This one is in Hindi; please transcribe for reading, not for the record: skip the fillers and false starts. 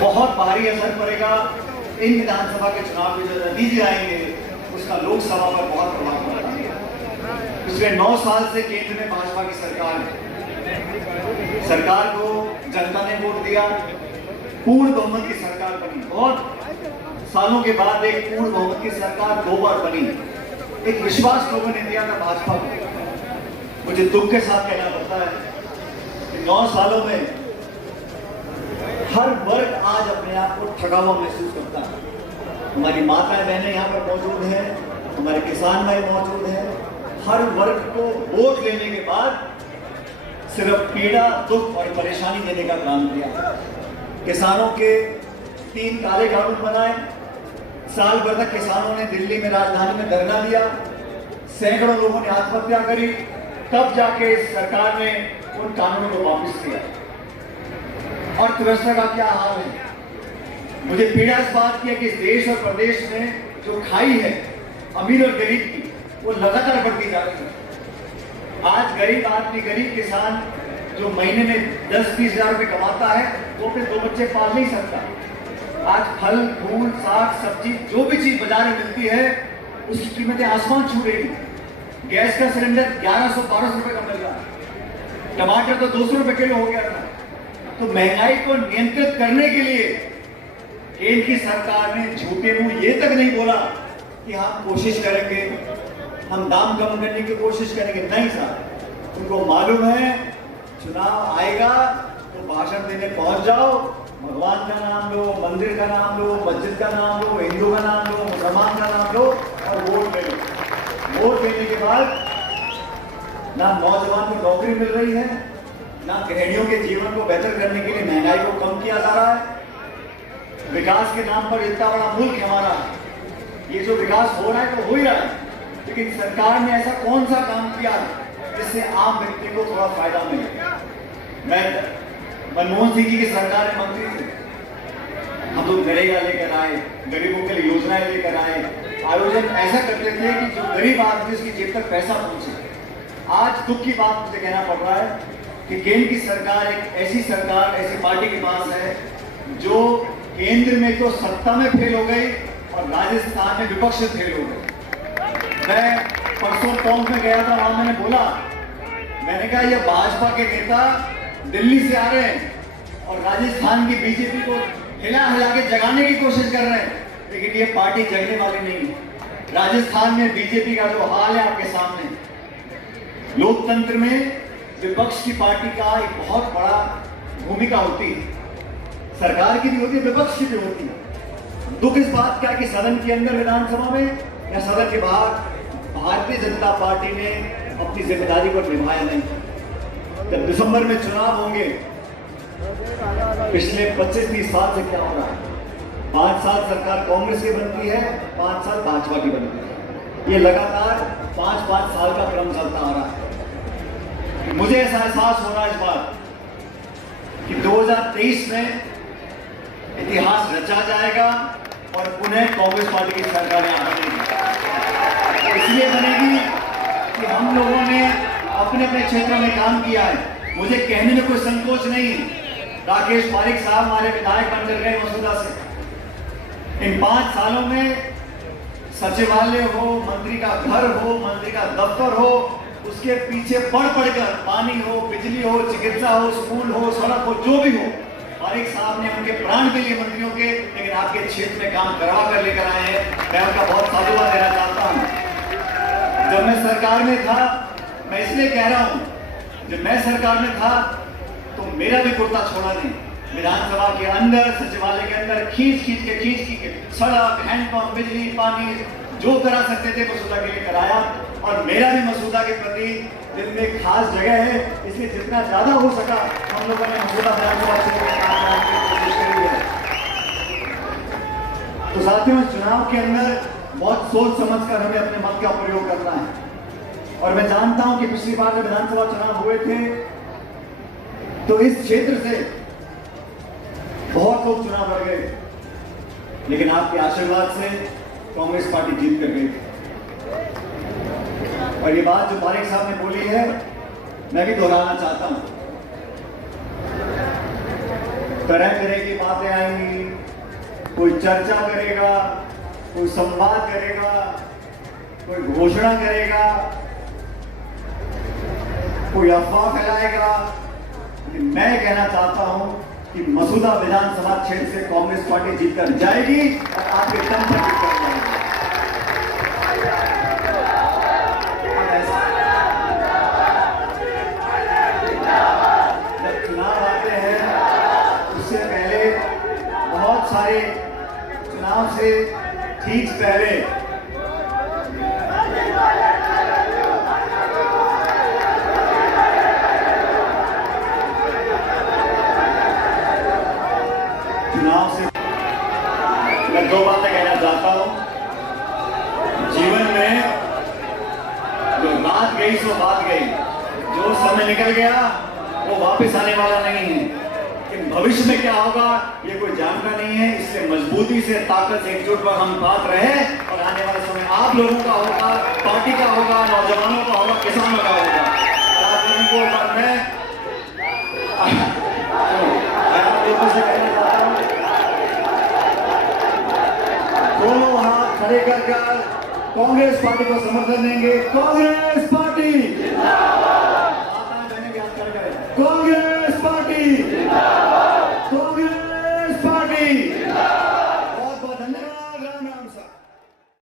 बहुत भारी असर पड़ेगा। इन विधानसभा के चुनाव के जो नतीजे आएंगे उसका लोकसभा पर बहुत प्रभाव पड़ेगा। पिछले 9 साल से केंद्र में भाजपा की सरकार है। सरकार को जनता ने वोट दिया, पूर्ण बहुमत की सरकार बनी। बहुत सालों के बाद एक पूर्ण बहुमत की सरकार 2 बार बनी। एक विश्वास लोगों ने दिया था भाजपा को। मुझे दुख के साथ कहना पड़ता है कि 9 सालों में हर वर्ग आज अपने आप को ठगा हुआ महसूस करता है। हमारी माताएं बहनें यहाँ पर मौजूद हैं, हमारे किसान भाई मौजूद हैं। हर वर्ग को वोट लेने के बाद सिर्फ पीड़ा, दुख और परेशानी देने का काम किया। किसानों के 3 काले कानून बनाए। साल भर तक किसानों ने दिल्ली में राजधानी में धरना दिया, सैकड़ों लोगों ने आत्महत्या करी। तब जाके सरकार ने उन कानूनों को वापस किया। अर्थव्यवस्था का क्या हाल है? मुझे पीड़ा इस बात की है कि इस देश और प्रदेश में जो खाई है अमीर और गरीब की, वो लगातार बढ़ती जा रही है। आज गरीब आदमी, गरीब किसान जो महीने में 10-20 हजार रुपए कमाता है, वो अपने 2 बच्चे पाल नहीं सकता। आज फल, फूल, साग, सब्जी जो भी चीज बाजार में मिलती है उसकी कीमतें आसमान छू रही है। गैस का सिलेंडर 1100-1200 रुपए का मिल रहा है। टमाटर तो 200 रुपए किलो हो गया था। तो महंगाई को नियंत्रित करने के लिए केंद्र की सरकार ने झूठे मुंह ये तक नहीं बोला कि हम कोशिश करेंगे, हम दाम कम करने की कोशिश करेंगे। नहीं साहब, उनको मालूम है चुनाव आएगा तो भाषण देने पहुंच जाओ, भगवान का नाम लो, मंदिर का नाम लो, मस्जिद का नाम लो, हिंदू का नाम लो, मुसलमान का नाम लो और वोट ले लो। वोट देने के बाद ना नौजवान को नौकरी मिल रही है, ना गृहिणियों के जीवन को बेहतर करने के लिए महंगाई को कम किया जा रहा है। विकास के नाम पर इतना बड़ा मुल्क हमारा, ये जो विकास हो रहा है तो हो ही रहा है, लेकिन सरकार ने ऐसा कौन सा काम किया जिससे आम व्यक्ति को थोड़ा फायदा मिले? मैं मनमोहन सिंह जी की सरकार में मंत्री थे, हम लोग नरेगा लेकर आए, गरीबों के लिए योजनाएं लेकर आए, आयोजन ऐसा करते थे कि जो गरीब आदमी उसकी जेब तक पैसा पहुंचे। आज दुख की बात मुझे कहना पड़ रहा है कि केंद्र की सरकार एक ऐसी सरकार, ऐसी पार्टी के पास है जो केंद्र में तो सत्ता में फेल हो गई और राजस्थान में विपक्ष में फेल हो गई। मैं परसों टोंक में गया था, वहां मैंने बोला, मैंने कहा ये भाजपा के नेता दिल्ली से आ रहे हैं और राजस्थान की बीजेपी को हिला हिला के जगाने की कोशिश कर रहे हैं, लेकिन ये पार्टी जगने वाली नहीं है। राजस्थान में बीजेपी का जो हाल है आपके सामने। लोकतंत्र में विपक्ष की पार्टी का एक बहुत बड़ा भूमिका होती है, सरकार की भी होती है, विपक्ष की भी होती है। दुख इस बात का कि सदन के अंदर विधानसभा में या सदन के बाहर भारतीय जनता पार्टी ने अपनी जिम्मेदारी को निभाया नहीं। जब दिसंबर में चुनाव होंगे, पिछले 25-30 साल से क्या हो रहा है? 5 साल सरकार कांग्रेस की बनती है, 5 साल भाजपा की बनती है। ये लगातार 5-5 साल का क्रम चलता आ रहा है। मुझे ऐसा एहसास हो रहा है इस बार कि 2023 में इतिहास रचा जाएगा और पुनः कांग्रेस पार्टी की सरकार यहाँ बनेगी। इसलिए बनेगी कि हम लोगों ने अपने अपने क्षेत्रों में काम किया है। मुझे कहने में कोई संकोच नहीं है। राकेश पारिक साहब हमारे विधायक बनकर गए मसूदा से। इन 5 सालों में सचिवालय हो, मंत्री का घर हो, मंत्री का दफ्तर हो, उसके पीछे पढ़ कर पानी हो, बिजली हो, चिकित्सा हो, स्कूल हो, सड़क हो, जो भी हो, पारिक साहब ने उनके प्राण के लिए मंत्रियों के, लेकिन आपके क्षेत्र में काम करवा कर लेकर आए हैं। मैं उनका बहुत साधुवाद देना चाहता हूँ। जब मैं सरकार में था, मैं इसलिए कह रहा हूँ, जब मैं सरकार में था तो मेरा भी कुर्ता छोड़ा नहीं। विधानसभा के अंदर, सचिवालय के अंदर खींच के सड़क, हैंडपंप, बिजली, पानी जो करा सकते थे मसूदा के लिए कराया। और मेरा भी मसूदा के प्रति दिल में खास जगह है, इसलिए जितना ज्यादा हो सका हम लोगों ने मसूदा विधानसभा क्षेत्र में काम करने की कोशिश करी है। तो साथियों, चुनाव के अंदर बहुत सोच समझकर हमें अपने मत का प्रयोग करना है। और मैं जानता हूं कि पिछली बार जब विधानसभा चुनाव हुए थे तो इस क्षेत्र से बहुत लोग चुनाव लड़ गए, लेकिन आपके आशीर्वाद से कांग्रेस पार्टी जीत कर गई। और ये बात जो पारिक साहब ने बोली है, मैं भी दोहराना चाहता हूं। तरह तरह की बातें आएंगी, कोई चर्चा करेगा, कोई संवाद करेगा, कोई घोषणा करेगा, कोई अफवाह फैलाएगा। लेकिन मैं कहना चाहता हूं कि मसूदा विधानसभा क्षेत्र से कांग्रेस पार्टी जीतकर जाएगी और आपके दम पर जीतकर जाएगी। जब चुनाव आते हैं उससे पहले बहुत सारे चुनाव से ठीक पहले चुनाव से मैं दो बातें कहना चाहता हूं। जीवन में जो बात गई सो बात गई, जो समय निकल गया वो वापस आने वाला नहीं है। लेकिन भविष्य में क्या होगा ये कोई जानता नहीं है। इसलिए मजबूती से, ताकत से, एकजुट पर हम बात रहे और आने वाला समय आप लोगों का होगा, पार्टी का होगा, नौजवानों का होगा, किसानों का होगा। आप लोगों को मैं आप लोगों से कहना चाहता हूं, दोनों हाथ खड़े कर कांग्रेस पार्टी को समर्थन देंगे। कांग्रेस पार्टी जिंदाबाद।